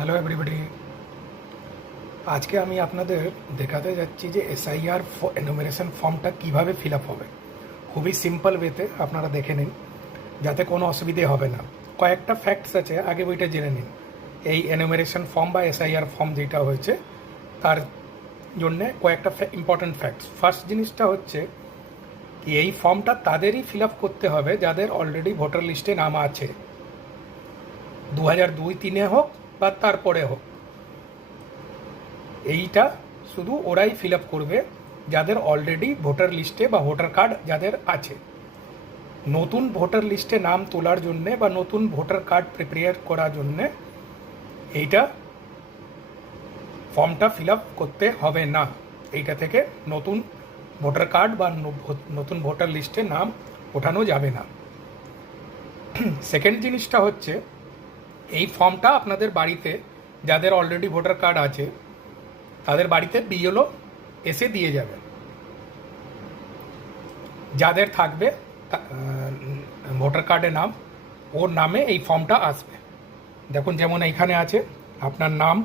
Hello everybody, আজকে আমি আপনাদের দেখাতে যাচ্ছি যে এসআইআর এনুমারেশন ফর্মটা কিভাবে ফিল আপ হবে। খুবই সিম্পল ওয়েতে আপনারা দেখে নিন, যাতে কোনো অসুবিধে হবে না। কয়েকটা ফ্যাক্টস আছে, আগে বইটা জেনে নিন। এই এনুমারেশন ফর্ম বা এসআইআর ফর্ম যেটা হয়েছে তার জন্যে কয়েকটা ইম্পর্ট্যান্ট ফ্যাক্টস। ফার্স্ট জিনিসটা হচ্ছে কি, এই ফর্মটা তাদেরই ফিল আপ করতে হবে যাদের অলরেডি ভোটার লিস্টে নাম আছে, 2002-3 হোক বা তারপরে হোক। এইটা শুধু ওরাই ফিল আপ করবে যাদের অলরেডি ভোটার লিস্টে বা ভোটার কার্ড যাদের আছে। নতুন ভোটার লিস্টে নাম তোলার জন্যে বা নতুন ভোটার কার্ড প্রিপেয়ার করার জন্যে এইটা ফর্মটা ফিল আপ করতে হবে না। এইটা থেকে নতুন ভোটার কার্ড বা নতুন ভোটার লিস্টে নাম ওঠানো যাবে না। সেকেন্ড জিনিসটা হচ্ছে, এই ফর্মটা আপনাদের বাড়িতে যাদের অলরেডি ভোটার কার্ড আছে তাদের বাড়িতে বিএলও এসে দিয়ে যাবে। যাদের থাকবে ভোটার কার্ডে নাম, ওর নামে এই ফর্মটা আসবে। দেখুন, যেমন এইখানে আছে আপনার নাম,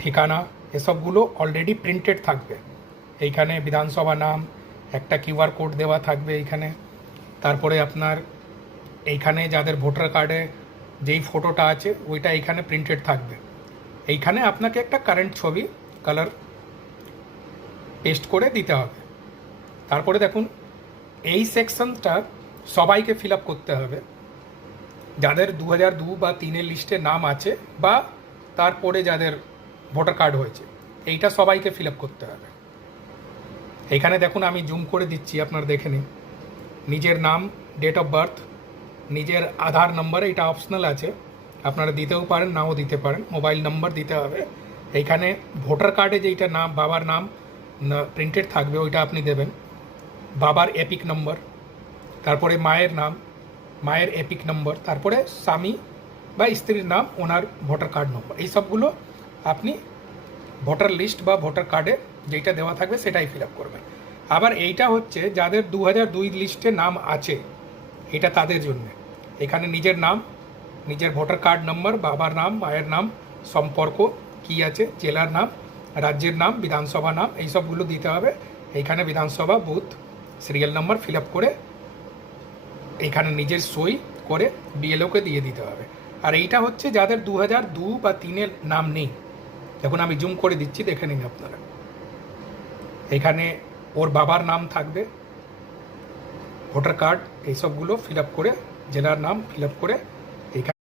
ঠিকানা, এসবগুলো অলরেডি প্রিন্টেড থাকবে। এইখানে বিধানসভা নাম, একটা কিউআর কোড দেওয়া থাকবে এইখানে। তারপরে আপনার এইখানে যাদের ভোটার কার্ডে যেই ফটোটা আছে ওইটা এইখানে প্রিন্টেড থাকবে। এইখানে আপনাকে একটা কারেন্ট ছবি কালার পেস্ট করে দিতে হবে। তারপরে দেখুন, এই সেকশনটা সবাইকে ফিল আপ করতে হবে যাদের 2002 বা 3-এর লিস্টে নাম আছে বা তারপরে যাদের ভোটার কার্ড হয়েছে। এইটা সবাইকে ফিল আপ করতে হবে। এইখানে দেখুন, আমি জুম করে দিচ্ছি, আপনারা দেখে নিন। নিজের নাম, ডেট অফ বার্থ, নিজের আধার নম্বর, এটা অপশনাল আছে, আপনারা দিতেও পারেন নাও দিতে পারেন। মোবাইল নম্বর দিতে হবে। এইখানে ভোটার কার্ডে যেইটা নাম, বাবার নাম প্রিন্টেড থাকবে ওইটা আপনি দেবেন, বাবার এপিক নম্বর। তারপরে মায়ের নাম, মায়ের এপিক নম্বর। তারপরে স্বামী বা স্ত্রীর নাম, ওনার ভোটার কার্ড নম্বর। এই সবগুলো আপনি ভোটার লিস্ট বা ভোটার কার্ডে যেটা দেওয়া থাকবে সেটাই ফিল আপ করবেন। আবার এইটা হচ্ছে যাদের 2002 লিস্টে নাম আছে, এটা তাদের জন্য। এখানে নিজের নাম, নিজের ভোটার কার্ড নম্বর, বাবার নাম, মায়ের নাম, সম্পর্ক কী আছে, জেলার নাম, রাজ্যের নাম, বিধানসভা নাম, এই সবগুলো দিতে হবে। এইখানে বিধানসভা booth serial number fill up করে এইখানে নিজের সই করে বিএলওকে দিয়ে দিতে হবে। আর এইটা হচ্ছে যাদের 2002 বা 3-এর নাম নেই। দেখুন, আমি জুম করে দিচ্ছি, দেখে নিন আপনারা। এইখানে ওর বাবার নাম থাকবে, ভোটার কার্ড, এইসবগুলো ফিল আপ করে, জেলার নাম ফিল আপ করে এইখানে